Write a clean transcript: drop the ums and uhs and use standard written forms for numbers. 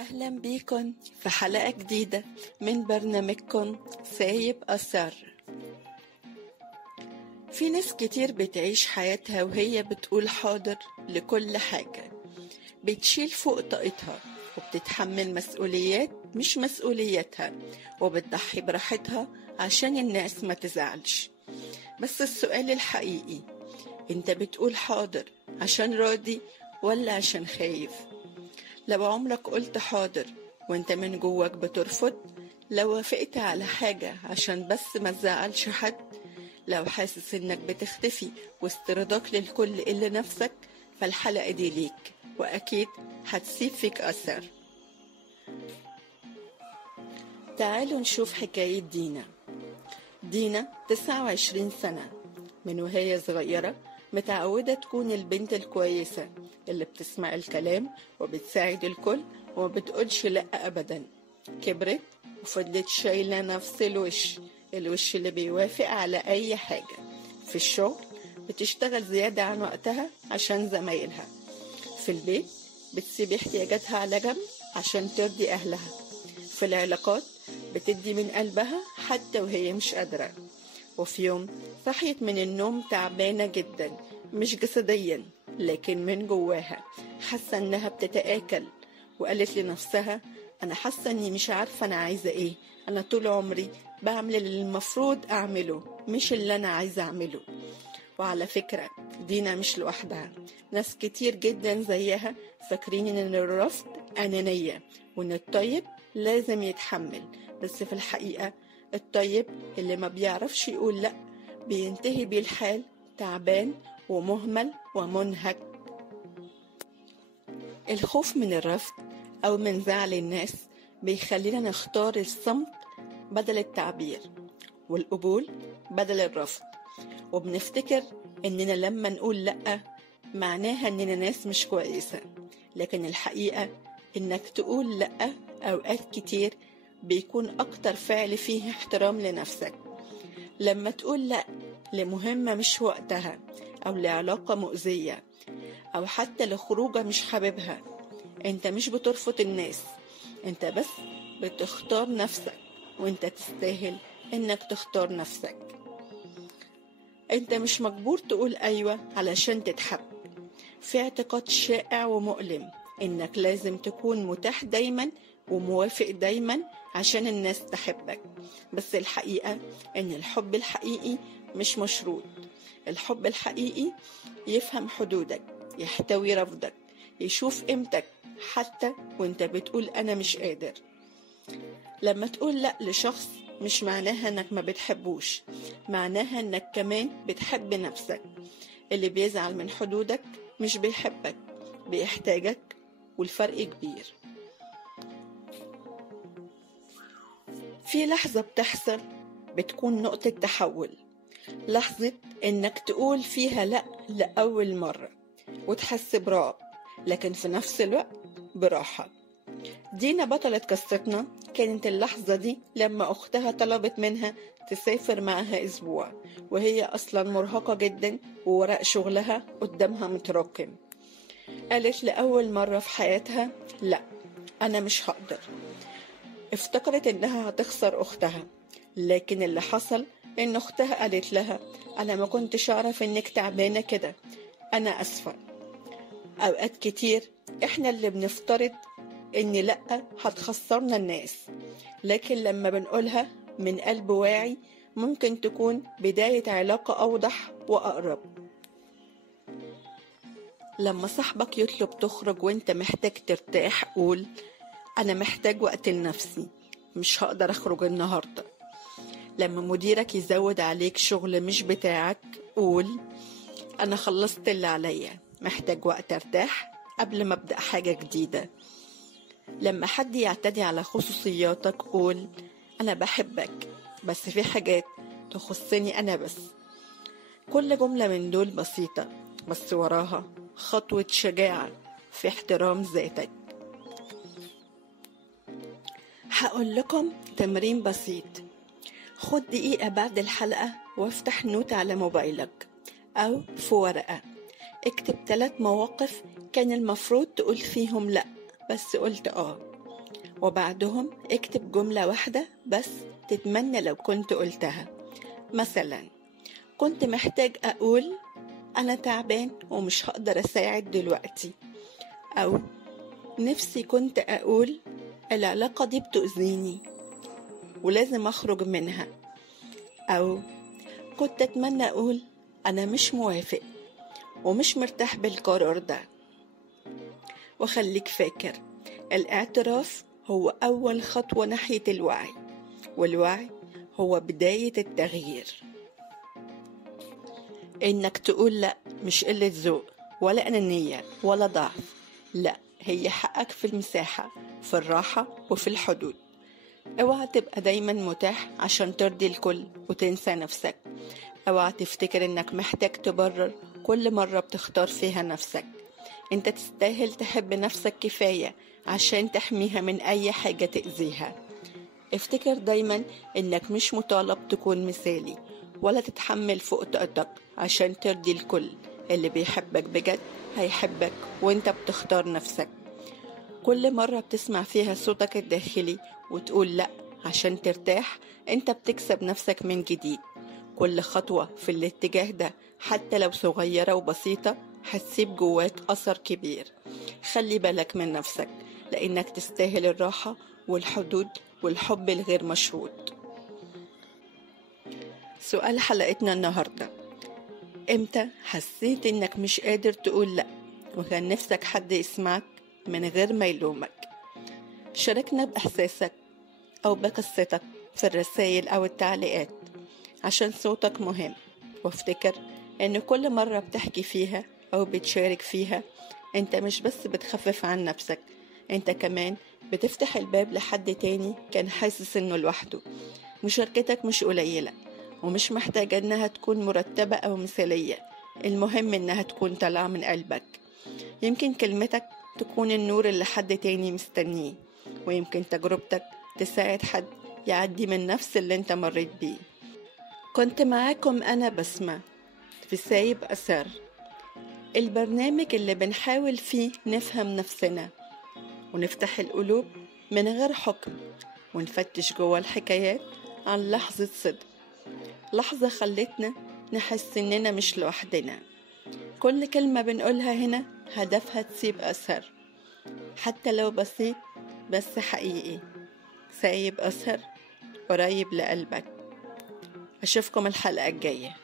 أهلا بيكم في حلقة جديدة من برنامجكم سايب أثر. في ناس كتير بتعيش حياتها وهي بتقول حاضر لكل حاجة، بتشيل فوق طاقتها وبتتحمل مسؤوليات مش مسؤوليتها، وبتضحي براحتها عشان الناس ما تزعلش. بس السؤال الحقيقي، انت بتقول حاضر عشان راضي ولا عشان خايف؟ لو عمرك قلت حاضر وانت من جواك بترفض، لو وافقت على حاجة عشان بس ما تزعلش حد، لو حاسس انك بتختفي وسط رضاك للكل إلا نفسك، فالحلقة دي ليك وأكيد هتسيب فيك أثر. تعالوا نشوف حكاية دينا. دينا 29 سنة، من وهي صغيرة متعودة تكون البنت الكويسة اللي بتسمع الكلام وبتساعد الكل وما بتقولش لأ أبدا. كبرت وفضلت شايلة نفس الوش اللي بيوافق على أي حاجة. في الشغل بتشتغل زيادة عن وقتها عشان زمايلها. في البيت بتسيب احتياجاتها على جنب عشان ترضي أهلها. في العلاقات بتدي من قلبها حتى وهي مش قادرة. وفي يوم صحيت من النوم تعبانة جدا، مش جسديا لكن من جواها، حاسة انها بتتآكل، وقالت لنفسها انا حاسة اني مش عارفة انا عايزة ايه. انا طول عمري بعمل اللي المفروض اعمله مش اللي انا عايزة اعمله. وعلى فكرة دينا مش لوحدها، ناس كتير جدا زيها فاكرين ان الرفض أنانية وان الطيب لازم يتحمل. بس في الحقيقة الطيب اللي ما بيعرفش يقول لأ بينتهي بيه الحال تعبان ومهمل ومنهك. الخوف من الرفض أو من زعل الناس بيخلينا نختار الصمت بدل التعبير، والقبول بدل الرفض، وبنفتكر إننا لما نقول لأ معناها إننا ناس مش كويسة. لكن الحقيقة إنك تقول لأ أوقات كتير بيكون أكتر فعل فيه احترام لنفسك. لما تقول لأ لمهمة مش وقتها، أو لعلاقة مؤذية، أو حتى لخروجة مش حاببها، انت مش بترفض الناس، انت بس بتختار نفسك، وانت تستاهل انك تختار نفسك. انت مش مجبور تقول أيوة علشان تتحب. في اعتقاد شائع ومؤلم انك لازم تكون متاح دايما وموافق دايما عشان الناس تحبك. بس الحقيقة ان الحب الحقيقي مش مشروط. الحب الحقيقي يفهم حدودك، يحتوي رفضك، يشوف قيمتك حتى وانت بتقول انا مش قادر. لما تقول لا لشخص مش معناها انك ما بتحبوش، معناها انك كمان بتحب نفسك. اللي بيزعل من حدودك مش بيحبك، بيحتاجك، والفرق كبير. في لحظة بتحصل بتكون نقطة تحول، لحظة انك تقول فيها لا لأول مرة وتحس برعب، لكن في نفس الوقت براحة. دينا بطلة قصتنا كانت اللحظة دي لما أختها طلبت منها تسافر معها أسبوع، وهي أصلا مرهقة جدا وورق شغلها قدامها متراكم. قالت لأول مرة في حياتها لا، أنا مش هقدر. افتكرت إنها هتخسر أختها، لكن اللي حصل إن أختها قالت لها أنا ما كنتش أعرف إنك تعبانة كده، أنا أسفة. أوقات كتير إحنا اللي بنفترض إن لأ هتخسرنا الناس، لكن لما بنقولها من قلب واعي ممكن تكون بداية علاقة أوضح وأقرب. لما صاحبك يطلب تخرج وانت محتاج ترتاح، قول أنا محتاج وقت لنفسي، مش هقدر أخرج النهاردة. لما مديرك يزود عليك شغل مش بتاعك، قول أنا خلصت اللي عليا، محتاج وقت أرتاح قبل ما أبدأ حاجة جديدة. لما حد يعتدي على خصوصياتك، قول أنا بحبك بس في حاجات تخصني أنا بس. كل جملة من دول بسيطة بس وراها خطوة شجاعة في احترام ذاتك. هقول لكم تمرين بسيط. خد دقيقة بعد الحلقة وافتح نوت على موبايلك أو في ورقة، اكتب 3 مواقف كان المفروض تقول فيهم لأ بس قلت وبعدهم اكتب جملة واحدة بس تتمنى لو كنت قلتها. مثلا كنت محتاج أقول أنا تعبان ومش هقدر أساعد دلوقتي، أو نفسي كنت أقول العلاقة دي بتؤذيني ولازم أخرج منها، أو كنت أتمنى أقول أنا مش موافق ومش مرتاح بالقرار ده. وخليك فاكر الاعتراف هو أول خطوة ناحية الوعي، والوعي هو بداية التغيير. إنك تقول لأ مش قلة ذوق ولا أنانية ولا ضعف، لأ هي حقك في المساحة، في الراحة وفي الحدود. اوعى تبقى دايما متاح عشان ترضي الكل وتنسى نفسك. اوعى تفتكر انك محتاج تبرر كل مرة بتختار فيها نفسك. انت تستاهل تحب نفسك كفاية عشان تحميها من اي حاجة تأذيها. افتكر دايما انك مش مطالب تكون مثالي ولا تتحمل فوق طاقتك عشان ترضي الكل. اللي بيحبك بجد هيحبك وانت بتختار نفسك. كل مرة بتسمع فيها صوتك الداخلي وتقول لأ عشان ترتاح، انت بتكسب نفسك من جديد. كل خطوة في الاتجاه ده حتى لو صغيرة وبسيطة هتسيب جواك أثر كبير. خلي بالك من نفسك لأنك تستاهل الراحة والحدود والحب الغير مشروط. سؤال حلقتنا النهاردة: امتى حسيت انك مش قادر تقول لأ وكان نفسك حد يسمعك من غير ما يلومك؟ شاركنا بإحساسك أو بقصتك في الرسائل أو التعليقات عشان صوتك مهم. وافتكر إن كل مرة بتحكي فيها أو بتشارك فيها أنت مش بس بتخفف عن نفسك، أنت كمان بتفتح الباب لحد تاني كان حاسس إنه لوحده. مشاركتك مش قليلة ومش محتاجة إنها تكون مرتبة أو مثالية، المهم إنها تكون طالعة من قلبك. يمكن كلمتك تكون النور اللي حد تاني مستنيه، ويمكن تجربتك تساعد حد يعدي من نفس اللي انت مريت بيه. كنت معاكم أنا بسمة في سايب أثر، البرنامج اللي بنحاول فيه نفهم نفسنا ونفتح القلوب من غير حكم، ونفتش جوه الحكايات عن لحظة صدق، لحظة خلتنا نحس إننا مش لوحدنا. كل كلمة بنقولها هنا هدفها تسيب أثر، حتى لو بسيط بس حقيقي. سايب أثر قريب لقلبك. أشوفكم الحلقة الجاية.